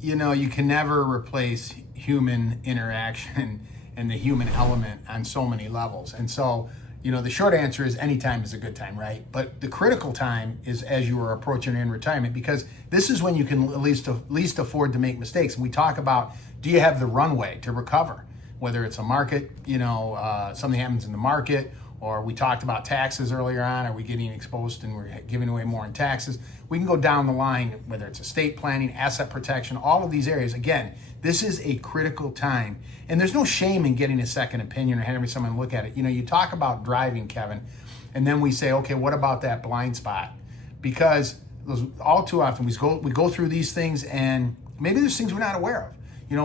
You can never replace human interaction and the human element on so many levels. And so, the short answer is any time is a good time, right? But the critical time is as you are approaching in retirement, because this is when you can at least afford to make mistakes. And we talk about, do you have the runway to recover? Whether it's a market, something happens in the market, or we talked about taxes earlier on. Are we getting exposed and we're giving away more in taxes? We can go down the line, whether it's estate planning, asset protection, all of these areas. Again, this is a critical time. And there's no shame in getting a second opinion or having someone look at it. You talk about driving, Kevin, and then we say, okay, what about that blind spot? Because all too often we go through these things and maybe there's things we're not aware of.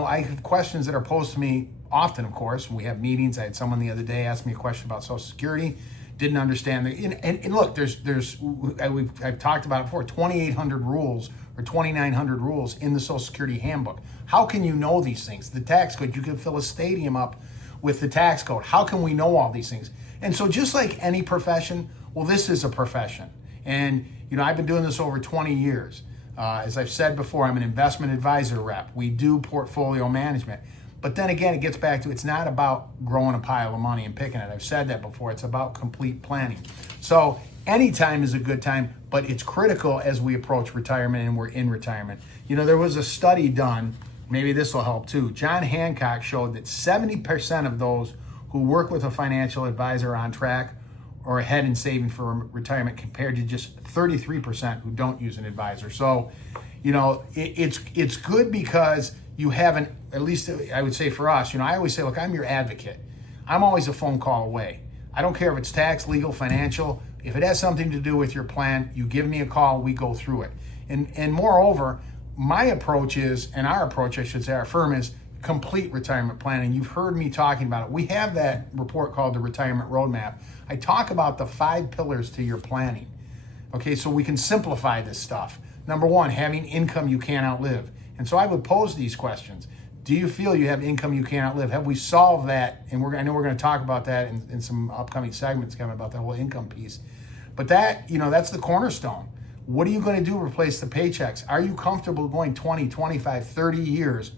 I have questions that are posed to me often, of course. When we have meetings, I had someone the other day ask me a question about Social Security, didn't understand. And look, I've talked about it before, 2,800 rules or 2,900 rules in the Social Security handbook. How can you know these things? The tax code, you can fill a stadium up with the tax code. How can we know all these things? And so just like any profession, well, this is a profession. And, I've been doing this over 20 years. As I've said before, I'm an investment advisor rep. We do portfolio management. But then again, it gets back to, it's not about growing a pile of money and picking it. I've said that before. It's about complete planning. So any time is a good time, but it's critical as we approach retirement and we're in retirement. There was a study done, maybe this will help too. John Hancock showed that 70% of those who work with a financial advisor are on track or ahead in saving for retirement, compared to just 33% who don't use an advisor. So, it's good because you haven't, at least I would say for us, I always say, look, I'm your advocate. I'm always a phone call away. I don't care if it's tax, legal, financial. If it has something to do with your plan, you give me a call, we go through it. And moreover, my approach is, and our approach, I should say, our firm is complete retirement planning. You've heard me talking about it. We have that report called the Retirement Roadmap. I talk about the 5 pillars to your planning. Okay, so we can simplify this stuff. Number 1, having income you can't outlive. And so I would pose these questions. Do you feel you have income you can't outlive? Have we solved that? And I know we're going to talk about that in some upcoming segments, Kevin, about the whole income piece. But that, that's the cornerstone. What are you going to do to replace the paychecks? Are you comfortable going 20, 25, 30 years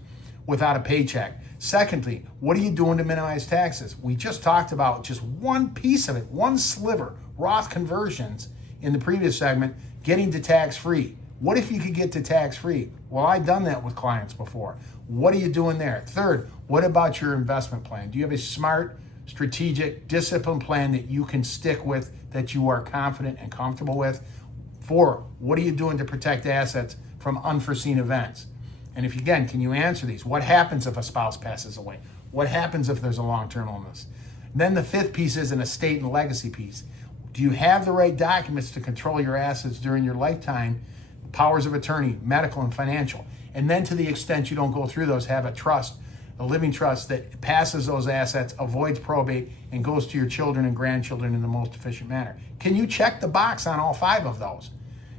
without a paycheck? Secondly, what are you doing to minimize taxes? We just talked about just one piece of it, one sliver, Roth conversions in the previous segment, getting to tax-free. What if you could get to tax-free? Well, I've done that with clients before. What are you doing there? Third, what about your investment plan? Do you have a smart, strategic, disciplined plan that you can stick with, that you are confident and comfortable with? 4, what are you doing to protect assets from unforeseen events? And can you answer these? What happens if a spouse passes away? What happens if there's a long-term illness? And then the 5th piece is an estate and legacy piece. Do you have the right documents to control your assets during your lifetime? Powers of attorney, medical and financial. And then to the extent you don't go through those, have a trust, a living trust that passes those assets, avoids probate, and goes to your children and grandchildren in the most efficient manner. Can you check the box on all 5 of those?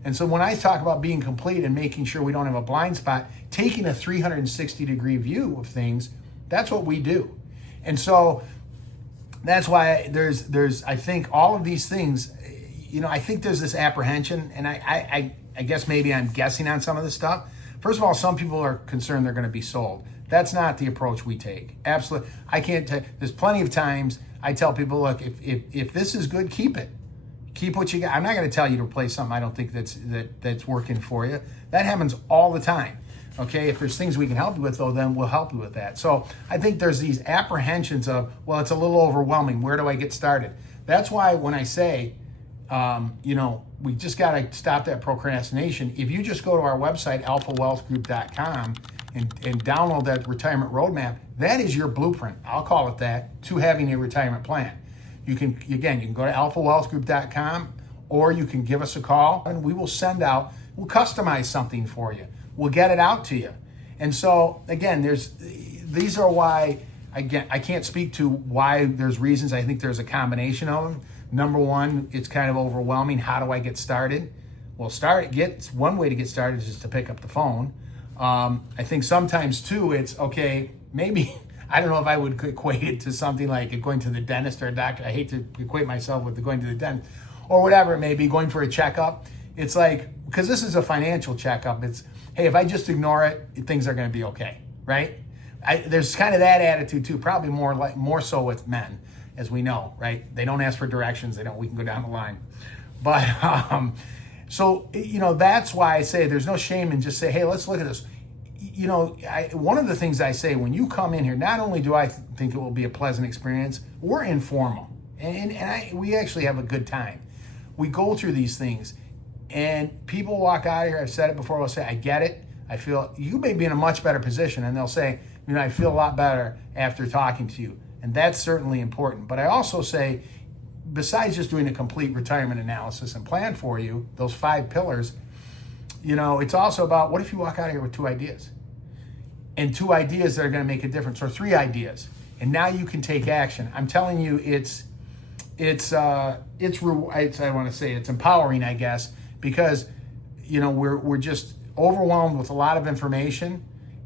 And so when I talk about being complete and making sure we don't have a blind spot, taking a 360-degree view of things, that's what we do. And so that's why there's I think all of these things, I think there's this apprehension, and I guess maybe I'm guessing on some of this stuff. First of all, some people are concerned they're going to be sold. That's not the approach we take. Absolutely. There's plenty of times I tell people, look, if this is good, keep it. Keep what you got. I'm not going to tell you to replace something I don't think that's working for you. That happens all the time. Okay, if there's things we can help you with, though, then we'll help you with that. So I think there's these apprehensions of, well, it's a little overwhelming. Where do I get started? That's why when I say, we just got to stop that procrastination. If you just go to our website, alphawealthgroup.com, and download that retirement roadmap, that is your blueprint, I'll call it that, to having a retirement plan. You can go to alphawealthgroup.com, or you can give us a call and we'll customize something for you. We'll get it out to you. And so again, these are why, again, I can't speak to why there's reasons. I think there's a combination of them. Number 1, it's kind of overwhelming. How do I get started? Well, one way to get started is just to pick up the phone. I think sometimes too, it's okay, maybe, I don't know if I would equate it to something like going to the dentist or a doctor. I hate to equate myself with going to the dentist or whatever it may be, going for a checkup. it's like, because this is a financial checkup, it's, hey, if I just ignore it, things are going to be okay, right? There's kind of that attitude too, probably more so with men, as we know, right? They don't ask for directions. We can go down the line. But, so, that's why I say there's no shame in just say, hey, let's look at this. One of the things I say when you come in here, not only do I think it will be a pleasant experience, we're informal. We actually have a good time. We go through these things and people walk out of here. I've said it before. I'll say, I get it. I feel you may be in a much better position. And they'll say, I feel a lot better after talking to you. And that's certainly important. But I also say, besides just doing a complete retirement analysis and plan for you, those 5 pillars, it's also about what if you walk out of here with 2 ideas? And 2 ideas that are going to make a difference, or 3 ideas. And now you can take action. I'm telling you, it's empowering, I guess, because, we're just overwhelmed with a lot of information,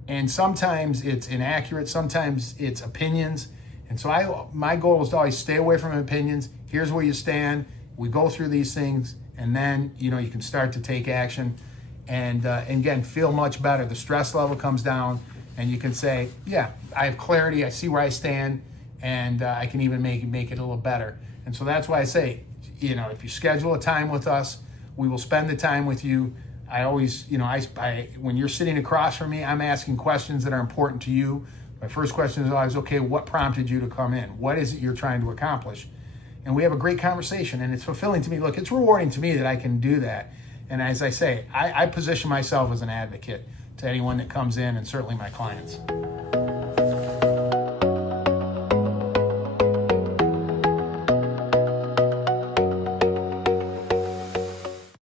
and sometimes it's inaccurate, sometimes it's opinions. And so my goal is to always stay away from opinions. Here's where you stand. We go through these things, and then, you can start to take action and again, feel much better. The stress level comes down, and you can say, yeah, I have clarity. I see where I stand, and I can even make it a little better. And so that's why I say, if you schedule a time with us, we will spend the time with you. I always, when you're sitting across from me, I'm asking questions that are important to you. My first question is always, okay, what prompted you to come in? What is it you're trying to accomplish? And we have a great conversation, and it's fulfilling to me. Look, it's rewarding to me that I can do that. And as I say, I position myself as an advocate to anyone that comes in, and certainly my clients.